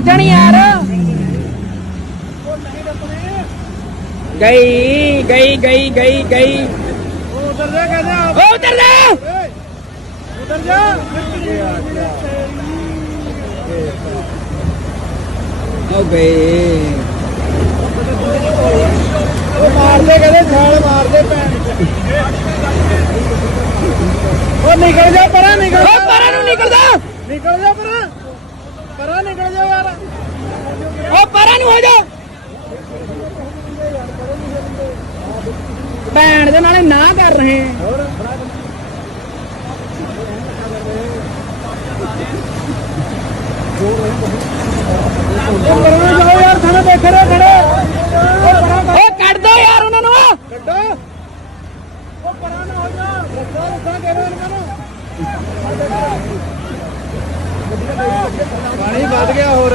ਮਰ ਜਾਣੀ ਯਾਰ ਗਈ ਗਈ ਗਈ ਗਈ ਗਈ ਉਧਰ ਜਾ ਕਹਿੰਦੇ ਉਧਰ ਜਾ ਉਧਰ ਜਾ ਹੋ ਗਏ ਉਹ ਮਾਰਦੇ ਕਹਿੰਦੇ ਛਾਲ ਮਾਰਦੇ ਭੈਣ ਉਹ ਨਿਕਲ ਜਾ ਪਰਾਂ ਨਿਕਲ ਓ ਪਰਾਂ ਨੂੰ ਨਿਕਲਦਾ ਨਿਕਲ ਜਾ ਪਰਾਂ ਪਰਾਂ ਨਿਕਲ ਜਾ ਯਾਰ ਓ ਪਰਾਂ ਨੂੰ ਹੋ ਜਾ ਭੈਣ ਦੇ ਨਾਲੇ ਨਾ ਕਰ ਰਹੇ ਪਰਾਂ ਜਾਓ ਯਾਰ ਸਾਨੂੰ ਦੇਖ ਰਹੇ ਖੜੇ ਓ ਕੱਢ ਦੋ ਯਾਰ ਉਹਨਾਂ ਨੂੰ ਕੱਢੋ ਉਹ ਪਰਾਂ ਨਾ ਹੋ ਜਾ ਰੱਖਾ ਰੱਖਾ ਕੇ ਇਹਨਾਂ ਨੂੰ ਪਾਣੀ ਵੱਧ ਗਿਆ ਹੋਰ